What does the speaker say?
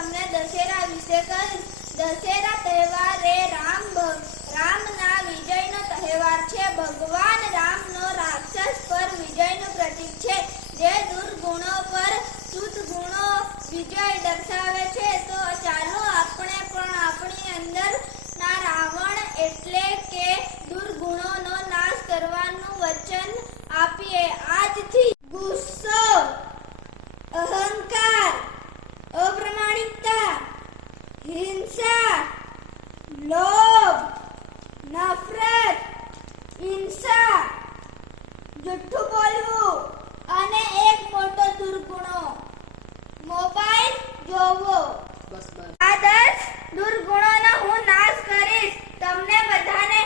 તમને દશેરા વિશે કહીશ. દશેરા તહેવાર એ રામના વિજયનો તહેવાર છે. ભગવાન રામનો રાક્ષસ પર વિજયનું પ્રતીક છે, જે દુર્ગુણો પર શુદ્ધ ગુણો વિજય દર્શાવે છે. તો ચાલો આપણે પણ આપણી અંદરના રાવણ એટલે કે દુર્ગુણોનો નાશ કરવાનું વચન આપીએ. આજથી ગુસ્સો, અહંકાર, અપ્રામાણિકતા, હિંસા, લોભ, નફરત, ઈર્ષા, જુઠ્ઠું બોલવું અને એક મોટો દુર્ગુણો મોબાઈલ જોવો. આ 10 દુર્ગુણોનો હું નાશ કરીશ. તમને બધાને